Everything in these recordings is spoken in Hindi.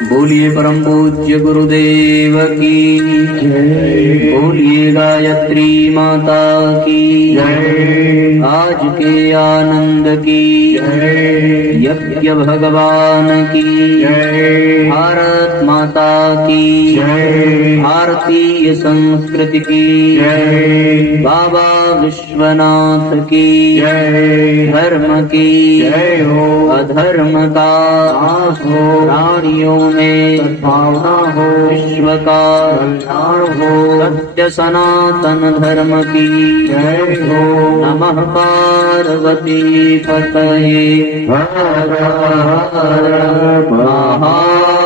बोलिए परम पूज्य गुरुदेव की जय। बोलिए गायत्री माता की जय। आज के आनंद की जय। यज्ञ भगवान की जय। भारत माता की जय। भारतीय संस्कृति की जय। बाबा विश्वनाथ की जय। धर्म की जय हो, अधर्म का नाश हो, प्राणियों में सद्भावना हो, विश्व का कल्याण हो, सत्य सनातन धर्म की जय हो। नमः पार्वती पतये हर हर महादेव।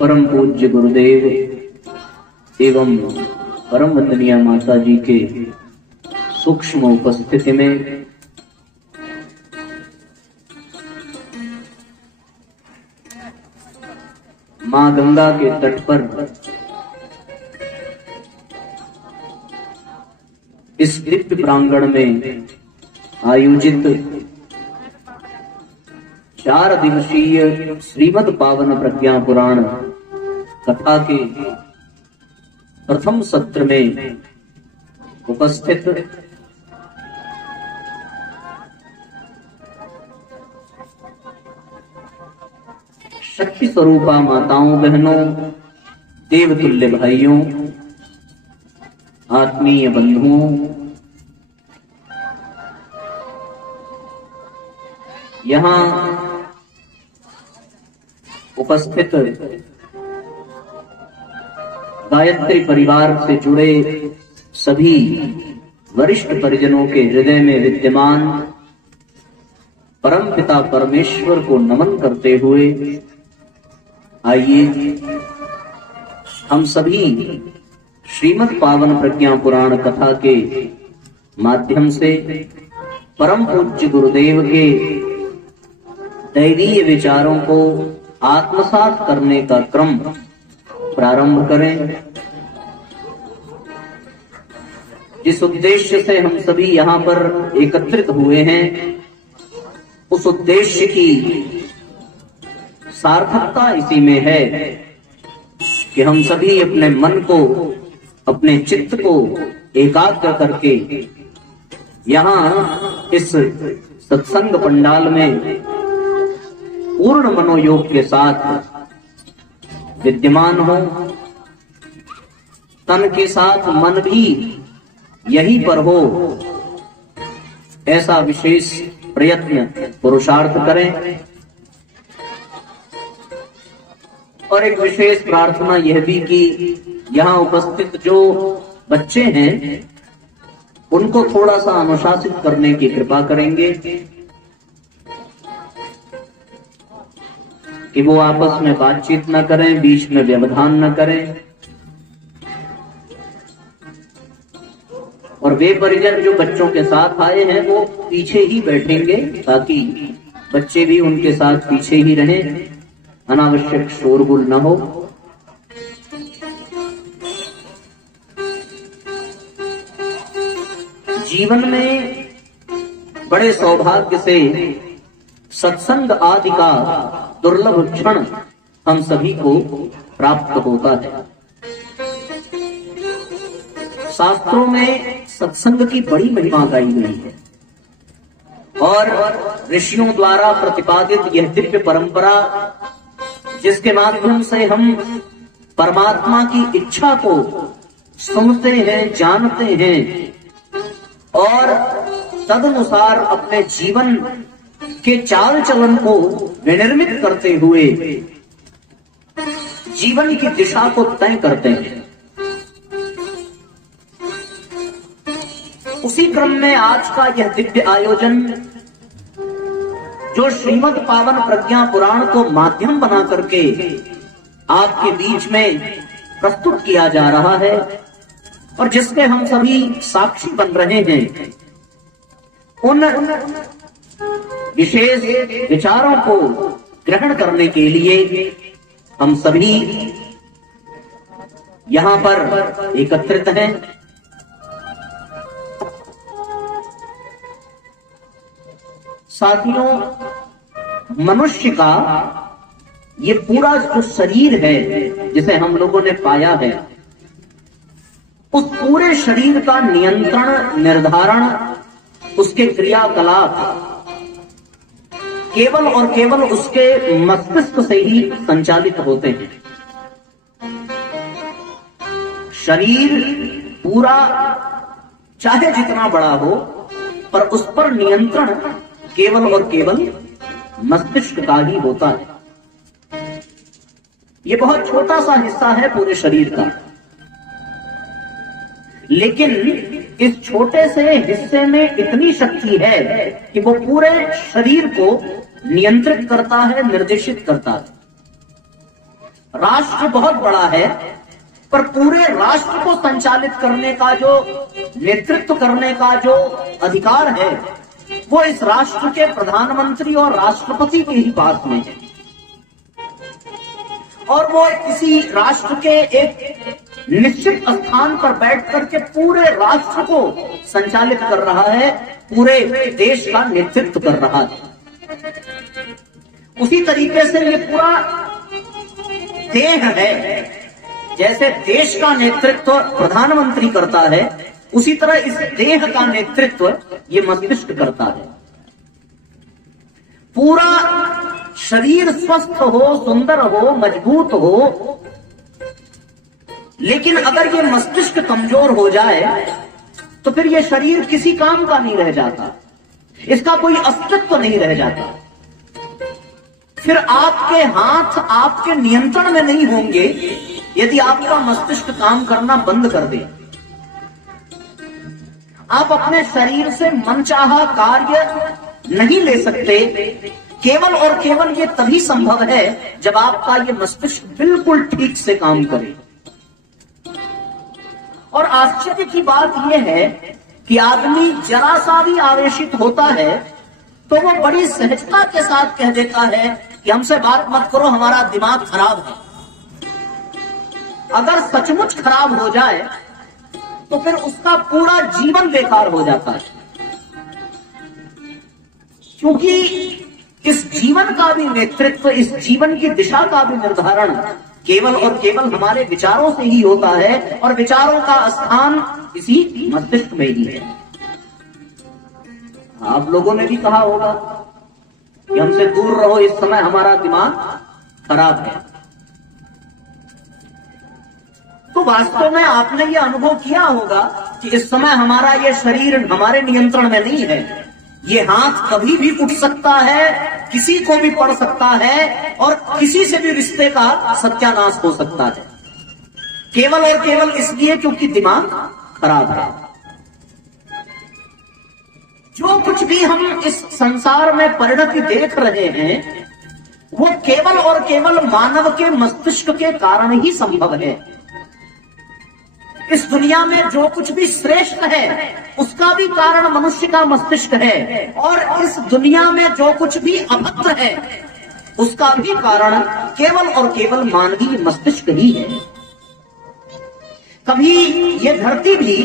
परम पूज्य गुरुदेव एवं परम वंदनीय माता जी के सूक्ष्म उपस्थिति में मां गंगा के तट पर इस दिव्य प्रांगण में आयोजित 4 दिवसीय श्रीमद् पावन प्रज्ञा पुराण कथा के प्रथम सत्र में उपस्थित शक्ति स्वरूपा माताओं, बहनों, देवतुल्य भाइयों, आत्मीय बंधुओं, यहाँ उपस्थित गायत्री परिवार से जुड़े सभी वरिष्ठ परिजनों के हृदय में विद्यमान परमपिता परमेश्वर को नमन करते हुए आइए हम सभी श्रीमद् पावन प्रज्ञा पुराण कथा के माध्यम से परम पूज्य गुरुदेव के दैवीय विचारों को आत्मसात करने का क्रम प्रारंभ करें। जिस उद्देश्य से हम सभी यहाँ पर एकत्रित हुए हैं, उस उद्देश्य की सार्थकता इसी में है कि हम सभी अपने मन को, अपने चित्त को एकाग्र करके यहाँ इस सत्संग पंडाल में पूर्ण मनोयोग के साथ विद्यमान हो। तन के साथ मन भी यहीं पर हो, ऐसा विशेष प्रयत्न पुरुषार्थ करें। और एक विशेष प्रार्थना यह भी कि यहाँ उपस्थित जो बच्चे हैं उनको थोड़ा सा अनुशासित करने की कृपा करेंगे कि वो आपस में बातचीत न करें, बीच में व्यवधान न करें। और वे परिजन जो बच्चों के साथ आए हैं वो पीछे ही बैठेंगे ताकि बच्चे भी उनके साथ पीछे ही रहें, अनावश्यक शोरगुल न हो। जीवन में बड़े सौभाग्य से सत्संग आदि का दुर्लभ क्षण हम सभी को प्राप्त होता है। शास्त्रों में सत्संग की बड़ी महिमा गाई गई है और ऋषियों द्वारा प्रतिपादित यह दिव्य परंपरा, जिसके माध्यम से हम परमात्मा की इच्छा को सुनते हैं, जानते हैं और तदनुसार अपने जीवन के चाल चलन को विनिर्मित करते हुए जीवन की दिशा को तय करते हैं। उसी क्रम में आज का यह दिव्य आयोजन, जो श्रीमद् पावन प्रज्ञा पुराण को माध्यम बना करके आपके बीच में प्रस्तुत किया जा रहा है और जिसके हम सभी साक्षी बन रहे हैं, उन विशेष विचारों को ग्रहण करने के लिए हम सभी यहां पर एकत्रित हैं। साथियों, मनुष्य का ये पूरा जो शरीर है जिसे हम लोगों ने पाया है, उस पूरे शरीर का नियंत्रण, निर्धारण, उसके क्रियाकलाप केवल और केवल उसके मस्तिष्क से ही संचालित होते हैं। शरीर पूरा चाहे जितना बड़ा हो, पर उस पर नियंत्रण केवल और केवल मस्तिष्क का ही होता है। ये बहुत छोटा सा हिस्सा है पूरे शरीर का, लेकिन इस छोटे से हिस्से में इतनी शक्ति है कि वो पूरे शरीर को नियंत्रित करता है, निर्देशित करता है। राष्ट्र बहुत बड़ा है, पर पूरे राष्ट्र को संचालित करने का, जो नेतृत्व करने का जो अधिकार है, वो इस राष्ट्र के प्रधानमंत्री और राष्ट्रपति के ही पास में है। और वो किसी राष्ट्र के एक निश्चित स्थान पर बैठ करके पूरे राष्ट्र को संचालित कर रहा है, पूरे देश का नेतृत्व कर रहा है। उसी तरीके से ये पूरा देह है, जैसे देश का नेतृत्व प्रधानमंत्री करता है, उसी तरह इस देह का नेतृत्व ये मस्तिष्क करता है। पूरा शरीर स्वस्थ हो, सुंदर हो, मजबूत हो, लेकिन अगर ये मस्तिष्क कमजोर हो जाए तो फिर ये शरीर किसी काम का नहीं रह जाता, इसका कोई अस्तित्व नहीं रह जाता। फिर आपके हाथ आपके नियंत्रण में नहीं होंगे यदि आपका मस्तिष्क काम करना बंद कर दे। आप अपने शरीर से मनचाहा कार्य नहीं ले सकते। केवल और केवल ये तभी संभव है जब आपका ये मस्तिष्क बिल्कुल ठीक से काम करे। और आश्चर्य की बात यह है कि आदमी जरा सा भी आवेशित होता है तो वो बड़ी सहजता के साथ कह देता है कि हमसे बात मत करो, हमारा दिमाग खराब है। अगर सचमुच खराब हो जाए तो फिर उसका पूरा जीवन बेकार हो जाता है, क्योंकि इस जीवन का भी नेतृत्व, इस जीवन की दिशा का भी निर्धारण केवल और केवल हमारे विचारों से ही होता है, और विचारों का स्थान इसी मस्तिष्क में ही है। आप लोगों ने भी कहा होगा कि हमसे दूर रहो, इस समय हमारा दिमाग खराब है। तो वास्तव में आपने ये अनुभव किया होगा कि इस समय हमारा ये शरीर हमारे नियंत्रण में नहीं है। ये हाथ कभी भी उठ सकता है, किसी को भी पड़ सकता है, और किसी से भी रिश्ते का सत्यानाश हो सकता है, केवल और केवल इसलिए क्योंकि दिमाग खराब है। जो कुछ भी हम इस संसार में परिणति देख रहे हैं, वो केवल और केवल मानव के मस्तिष्क के कारण ही संभव है। इस दुनिया में जो कुछ भी श्रेष्ठ है उसका भी कारण मनुष्य का मस्तिष्क है, और इस दुनिया में जो कुछ भी अभद्र है उसका भी कारण केवल और केवल मानवीय मस्तिष्क ही है। कभी ये धरती भी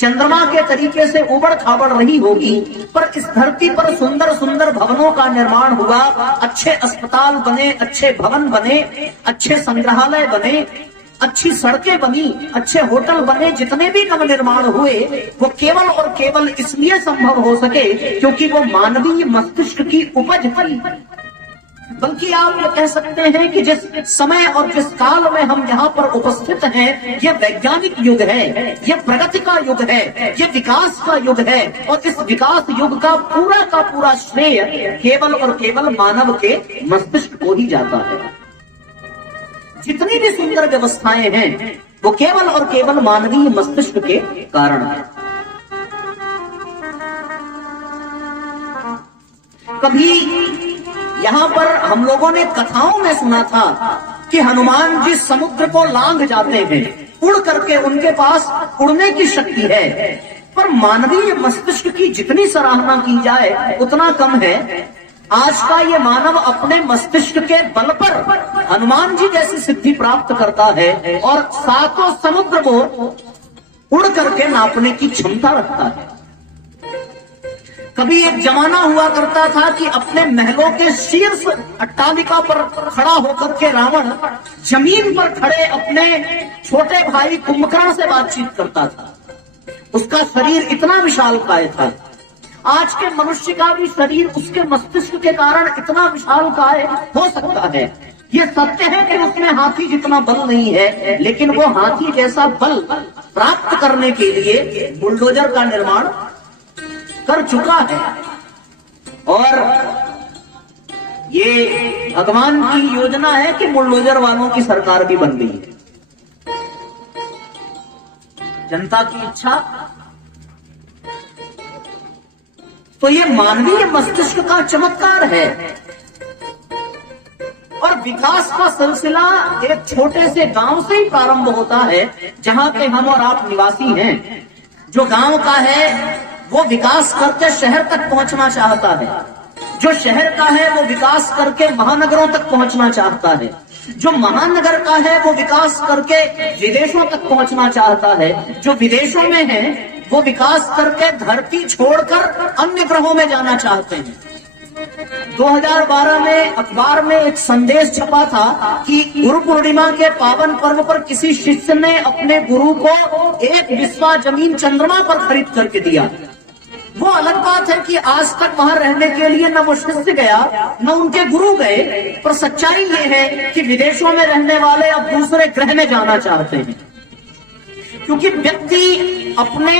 चंद्रमा के तरीके से उबड़ खाबड़ रही होगी, पर इस धरती पर सुंदर सुंदर भवनों का निर्माण हुआ, अच्छे अस्पताल बने, अच्छे भवन बने, अच्छे संग्रहालय बने, अच्छी सड़कें बनी, अच्छे होटल बने, जितने भी नव निर्माण हुए वो केवल और केवल इसलिए संभव हो सके क्योंकि वो मानवीय मस्तिष्क की उपज थी। बल्कि आप ये कह सकते हैं कि जिस समय और जिस काल में हम यहाँ पर उपस्थित हैं, ये वैज्ञानिक युग है, ये प्रगति का युग है, ये विकास का युग है, और इस विकास युग का पूरा श्रेय केवल और केवल मानव के मस्तिष्क को ही जाता है। जितनी भी सुंदर व्यवस्थाएं हैं वो केवल और केवल मानवीय मस्तिष्क के कारण है। कभी यहाँ पर हम लोगों ने कथाओं में सुना था कि हनुमान जी समुद्र को लांघ जाते हैं, उड़ करके उनके पास उड़ने की शक्ति है। पर मानवीय मस्तिष्क की जितनी सराहना की जाए उतना कम है आज का ये मानव अपने मस्तिष्क के बल पर हनुमान जी जैसी सिद्धि प्राप्त करता है और सातों समुद्र को उड़ करके नापने की क्षमता रखता है। कभी एक जमाना हुआ करता था कि अपने महलों के शीर्ष अट्टालिका पर खड़ा होकर के रावण जमीन पर खड़े अपने छोटे भाई कुंभकर्ण से बातचीत करता था। उसका शरीर इतना विशालकाय था। आज के मनुष्य का भी शरीर उसके मस्तिष्क के कारण इतना विशालकाय हो सकता है। ये सत्य है कि उसमें हाथी जितना बल नहीं है, लेकिन वो हाथी जैसा बल प्राप्त करने के लिए बुलडोजर का निर्माण कर चुका है। और ये भगवान की योजना है कि बुलडोजर वालों की सरकार भी बन गई है। जनता की इच्छा। तो ये मानवीय मस्तिष्क का चमत्कार है। और विकास का सिलसिला एक छोटे से गांव से ही प्रारंभ होता है, जहां के हम और आप निवासी हैं। जो गांव का है वो विकास करके शहर तक पहुंचना चाहता है। जो शहर का है वो विकास करके महानगरों तक पहुंचना चाहता है। जो महानगर का है वो विकास करके विदेशों तक पहुंचना चाहता है। जो विदेशों में है वो विकास करके धरती छोड़कर अन्य ग्रहों में जाना चाहते हैं। 2012 में अखबार में एक संदेश छपा था कि गुरु पूर्णिमा के पावन पर्व पर किसी शिष्य ने अपने गुरु को एक बिस्वा जमीन चंद्रमा पर खरीद करके दिया। वो अलग बात है कि आज तक वहां रहने के लिए न वो शिष्य गया न उनके गुरु गए, पर सच्चाई ये है कि विदेशों में रहने वाले अब दूसरे ग्रह में जाना चाहते हैं, क्योंकि व्यक्ति अपने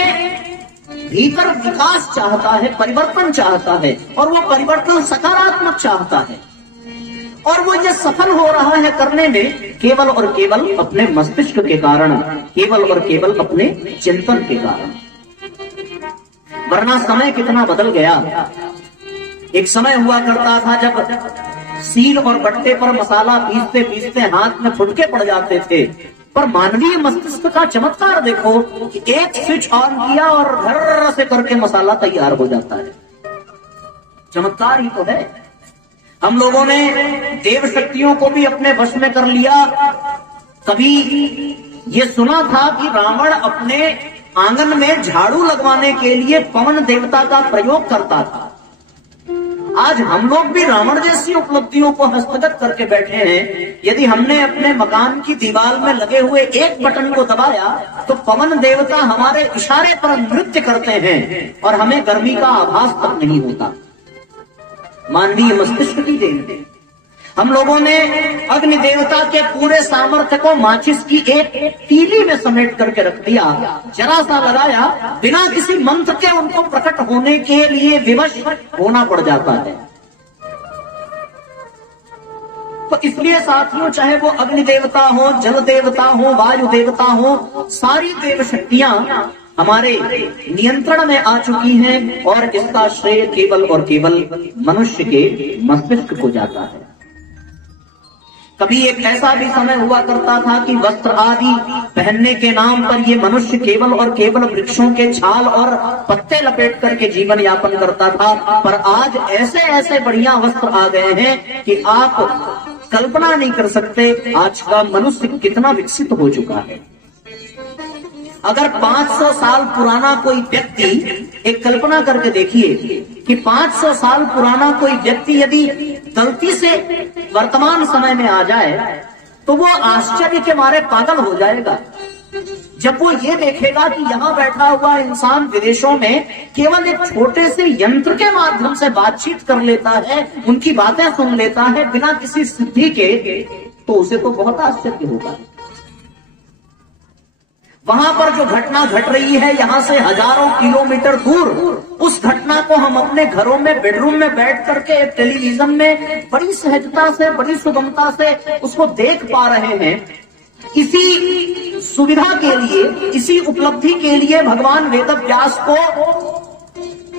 भीतर विकास चाहता है, परिवर्तन चाहता है, और वो परिवर्तन सकारात्मक चाहता है। और वो ये सफल हो रहा है करने में केवल और केवल अपने मस्तिष्क के कारण, केवल और केवल अपने चिंतन के कारण। वरना समय कितना बदल गया। एक समय हुआ करता था जब सील और बट्टे पर मसाला पीसते पीसते हाथ में फुटके पड़ जाते थे, पर मानवीय मस्तिष्क का चमत्कार देखो कि एक स्विच ऑन किया और घर से करके मसाला तैयार हो जाता है। चमत्कार ही तो है। हम लोगों ने देव शक्तियों को भी अपने वश में कर लिया। कभी ये सुना था कि रावण अपने आंगन में झाड़ू लगवाने के लिए पवन देवता का प्रयोग करता था। आज हम लोग भी रावण जैसी उपलब्धियों को हस्तगत करके बैठे हैं। यदि हमने अपने मकान की दीवार में लगे हुए एक बटन को दबाया तो पवन देवता हमारे इशारे पर नृत्य करते हैं और हमें गर्मी का आभास तक नहीं होता। मानवीय मस्तिष्क की देन है। हम लोगों ने अग्नि देवता के पूरे सामर्थ्य को माचिस की एक तीली में समेट करके रख दिया। जरा सा लगाया, बिना किसी मंत्र के उनको प्रकट होने के लिए विवश होना पड़ जाता है। तो इसलिए साथियों, चाहे वो अग्नि देवता हो, जल देवता हो, वायु देवता हो, सारी देव शक्तियां हमारे नियंत्रण में आ चुकी हैं और इसका श्रेय केवल और केवल मनुष्य के मस्तिष्क को जाता है। कभी एक ऐसा भी समय हुआ करता था कि वस्त्र आदि पहनने के नाम पर ये मनुष्य केवल और केवल वृक्षों के छाल और पत्ते लपेट करके जीवन यापन करता था। पर आज ऐसे ऐसे बढ़िया वस्त्र आ गए हैं कि आप कल्पना नहीं कर सकते आज का मनुष्य कितना विकसित हो चुका है। अगर 500 साल पुराना कोई व्यक्ति, एक कल्पना करके देखिए कि 500 साल पुराना कोई व्यक्ति यदि गलती से वर्तमान समय में आ जाए तो वो आश्चर्य के मारे पागल हो जाएगा जब वो ये देखेगा कि यहाँ बैठा हुआ इंसान विदेशों में केवल एक छोटे से यंत्र के माध्यम से बातचीत कर लेता है, उनकी बातें सुन लेता है बिना किसी सिद्धि के, तो उसे तो बहुत आश्चर्य होगा। वहां पर जो घटना घट रही है यहां से हजारों किलोमीटर दूर, उस घटना को हम अपने घरों में बेडरूम में बैठ करके टेलीविजन में बड़ी सहजता से, बड़ी सुगमता से उसको देख पा रहे हैं। इसी सुविधा के लिए, इसी उपलब्धि के लिए भगवान वेदव्यास को,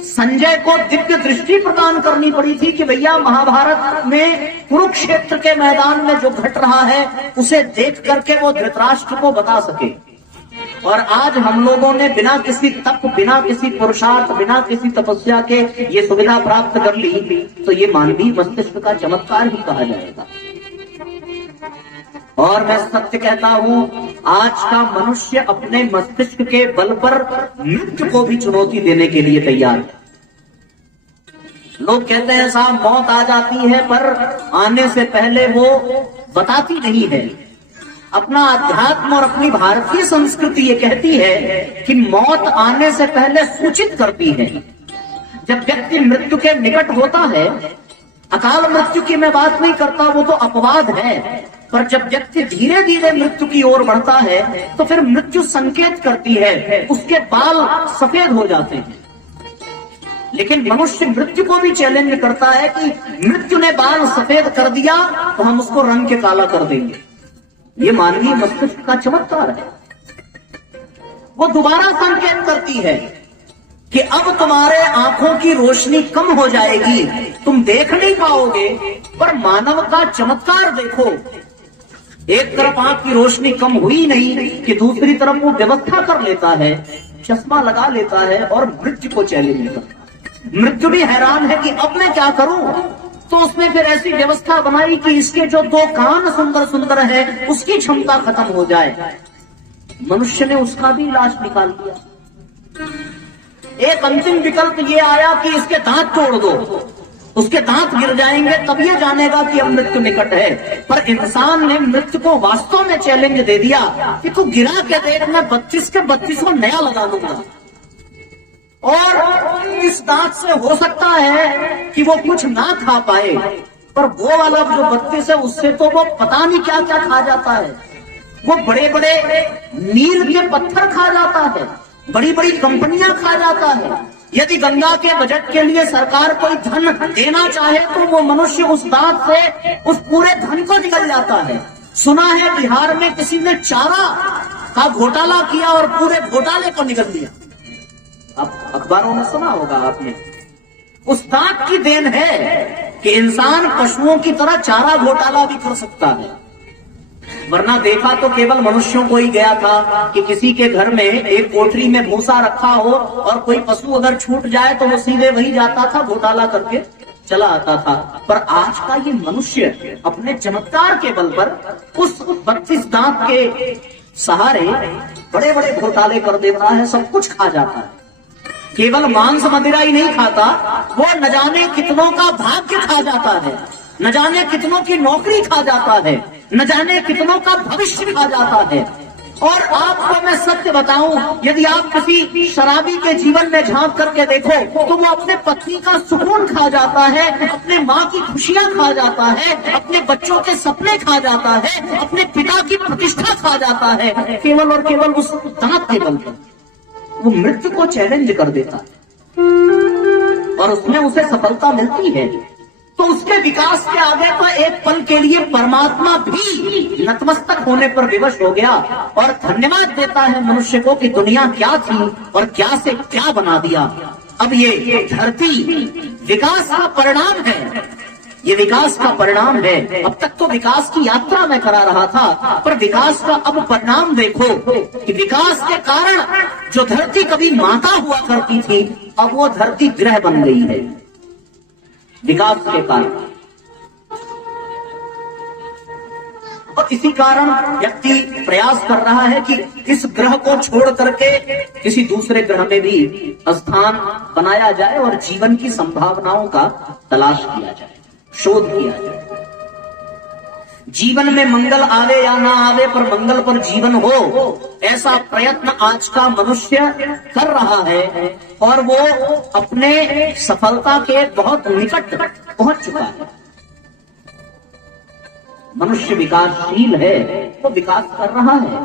संजय को दिव्य दृष्टि प्रदान करनी पड़ी थी कि भैया महाभारत में कुरुक्षेत्र के मैदान में जो घट रहा है उसे देख करके वो धृतराष्ट्र को बता सके। और आज हम लोगों ने बिना किसी तप, बिना किसी पुरुषार्थ, बिना किसी तपस्या के ये सुविधा प्राप्त कर ली, तो ये मानवीय मस्तिष्क का चमत्कार ही कहा जाएगा। और मैं सत्य कहता हूं, आज का मनुष्य अपने मस्तिष्क के बल पर मृत्यु को भी चुनौती देने के लिए तैयार है। लोग कहते हैं साहब मौत आ जाती है, पर आने से पहले वो बताती नहीं है। अपना अध्यात्म और अपनी भारतीय संस्कृति ये कहती है कि मौत आने से पहले सूचित करती है। जब व्यक्ति मृत्यु के निकट होता है, अकाल मृत्यु की मैं बात नहीं करता, वो तो अपवाद है, पर जब व्यक्ति धीरे धीरे मृत्यु की ओर बढ़ता है तो फिर मृत्यु संकेत करती है, उसके बाल सफेद हो जाते हैं। लेकिन मनुष्य मृत्यु को भी चैलेंज करता है कि मृत्यु ने बाल सफेद कर दिया तो हम उसको रंग के काला कर देंगे। ये मानवीय मस्तिष्क का चमत्कार है। वो दोबारा संकेत करती है कि अब तुम्हारे आंखों की रोशनी कम हो जाएगी, तुम देख नहीं पाओगे, पर मानव का चमत्कार देखो। एक तरफ आंख की रोशनी कम हुई नहीं कि दूसरी तरफ वो व्यवस्था कर लेता है, चश्मा लगा लेता है और मृत्यु को चैलेंज करता है। मृत्यु भी हैरान है कि अब मैं क्या करूं, तो उसने फिर ऐसी व्यवस्था बनाई कि इसके जो 2 कान सुंदर सुंदर है उसकी क्षमता खत्म हो जाए। मनुष्य ने उसका भी इलाज निकाल दिया। एक अंतिम विकल्प ये आया कि इसके दांत तोड़ दो, उसके दांत गिर जाएंगे तब ये जानेगा कि अब मृत्यु निकट है। पर इंसान ने मृत्यु को वास्तव में चैलेंज दे दिया कि तू गिरा के देख, मैं 32 के 32 नया लगा दूंगा। और इस दांत से हो सकता है कि वो कुछ ना खा पाए, पर वो वाला जो 32 है उससे तो वो पता नहीं क्या क्या खा जाता है। वो बड़े बड़े नील के पत्थर खा जाता है, बड़ी बड़ी कंपनियां खा जाता है। यदि गंगा के बजट के लिए सरकार कोई धन देना चाहे तो वो मनुष्य उस दांत से उस पूरे धन को निकल जाता है। सुना है बिहार में किसी ने चारा का घोटाला किया और पूरे घोटाले को निकल दिया। अब अखबारों में सुना होगा आपने। उस दांत की देन है कि इंसान पशुओं की तरह चारा घोटाला भी कर सकता है, वरना देखा तो केवल मनुष्यों को ही गया था कि किसी के घर में एक कोठरी में भूसा रखा हो और कोई पशु अगर छूट जाए तो वो सीधे वही जाता था, घोटाला करके चला आता था। पर आज का ये मनुष्य अपने चमत्कार के बल पर उस 32 दांत के सहारे बड़े बड़े घोटाले कर देता है, सब कुछ खा जाता है। केवल मांस मदिरा ही नहीं खाता, वो न जाने कितनों का भाग्य खा जाता है, न जाने कितनों की नौकरी खा जाता है, न जाने कितनों का भविष्य खा जाता है। और आपको मैं सत्य बताऊं, यदि आप किसी शराबी के जीवन में झांक करके देखो तो वो अपने पत्नी का सुकून खा जाता है, अपने माँ की खुशियां खा जाता है, अपने बच्चों के सपने खा जाता है, अपने पिता की प्रतिष्ठा खा जाता है, केवल और केवल उस दांत के बल पर। वो मृत्यु को चैलेंज कर देता है और उसमें उसे सफलता मिलती है। तो उसके विकास के आगे तो एक पल के लिए परमात्मा भी नतमस्तक होने पर विवश हो गया और धन्यवाद देता है मनुष्य को कि दुनिया क्या थी और क्या से क्या बना दिया। अब ये धरती विकास का परिणाम है, ये विकास का परिणाम है। अब तक तो विकास की यात्रा मैं करा रहा था, पर विकास का अब परिणाम देखो कि विकास के कारण जो धरती कभी माता हुआ करती थी अब वो धरती ग्रह बन गई है, विकास के कारण। और इसी कारण व्यक्ति प्रयास कर रहा है कि इस ग्रह को छोड़ करके किसी दूसरे ग्रह में भी स्थान बनाया जाए और जीवन की संभावनाओं का तलाश किया जाए, शोध किया जाए। जीवन में मंगल आवे या ना आवे पर मंगल पर जीवन हो, ऐसा प्रयत्न आज का मनुष्य कर रहा है और वो अपने सफलता के बहुत निकट पहुंच चुका है। मनुष्य विकासशील है, वो विकास कर रहा है।